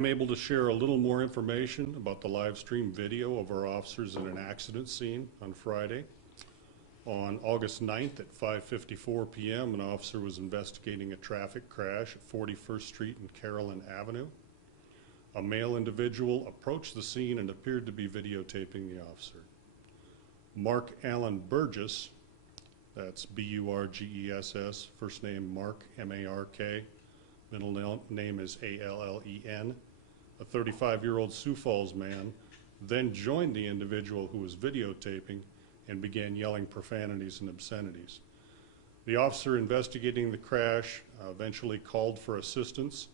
I'm able to share a little more information about the live stream video of our officers in an accident scene on Friday. On August 9th at 5:54 p.m., an officer was investigating a traffic crash at 41st Street and Carolyn Avenue. A male individual approached the scene and appeared to be videotaping the officer. Mark Allen Burgess, that's B-U-R-G-E-S-S, first name Mark, M-A-R-K, middle name is A-L-L-E-N, a 35-year-old Sioux Falls man, then joined the individual who was videotaping and began yelling profanities and obscenities. The officer investigating the crash eventually called for assistance,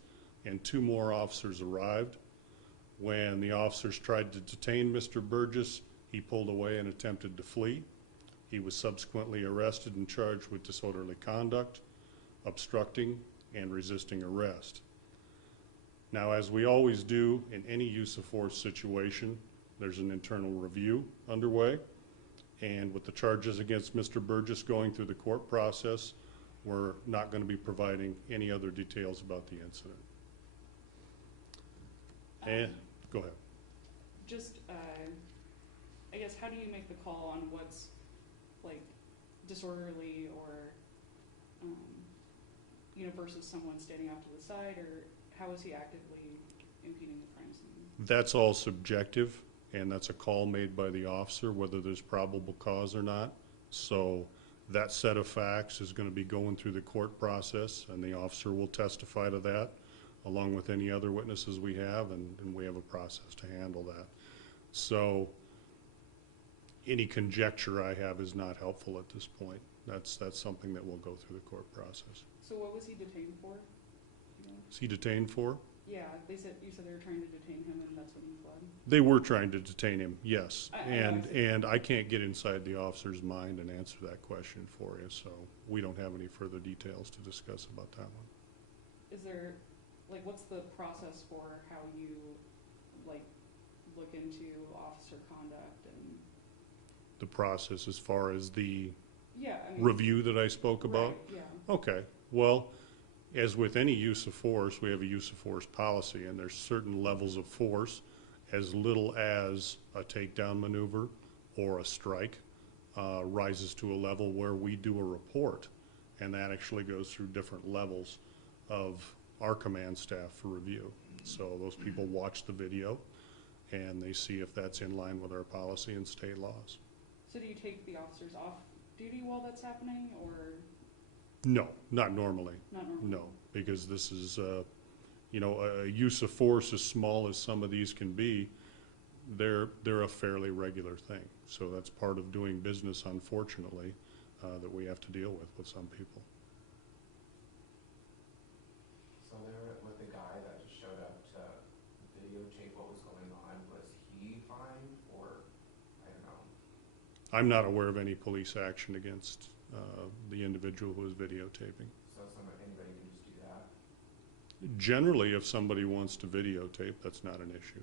and two more officers arrived. When the officers tried to detain Mr. Burgess, he pulled away and attempted to flee. He was subsequently arrested and charged with disorderly conduct, obstructing, and resisting arrest. Now, as we always do in any use of force situation, there's an internal review underway. And with the charges against Mr. Burgess going through the court process, we're not going to be providing any other details about the incident. And go ahead. Just, I guess, how do you make the call on what's like disorderly or, versus someone standing off to the side, or how is he actively impeding the crime scene? That's all subjective, and that's a call made by the officer, whether there's probable cause or not. So that set of facts is going to be going through the court process, and the officer will testify to that, along with any other witnesses we have, and we have a process to handle that. So any conjecture I have is not helpful at this point. That's something that will go through the court process. So what was he detained for? Is he detained for? Yeah, you said they were trying to detain him, and that's when he fled. They were trying to detain him, yes. And I can't get inside the officer's mind and answer that question for you, so we don't have any further details to discuss about that one. Is there, what's the process for how you, look into officer conduct and? The process as far as the yeah, review that I spoke about? Right, yeah. Okay, well, as with any use of force, we have a use of force policy, and there's certain levels of force, as little as a takedown maneuver or a strike rises to a level where we do a report, and that actually goes through different levels of our command staff for review. So those people watch the video, and they see if that's in line with our policy and state laws. So do you take the officers off duty while that's happening, or? No, not normally. Not normally? No, because this is, a use of force as small as some of these can be, they're a fairly regular thing. So that's part of doing business, unfortunately, that we have to deal with some people. So there, with the guy that just showed up to videotape what was going on, was he fine, or, I don't know? I'm not aware of any police action against the individual who is videotaping. So anybody can just do that? Generally, if somebody wants to videotape, that's not an issue.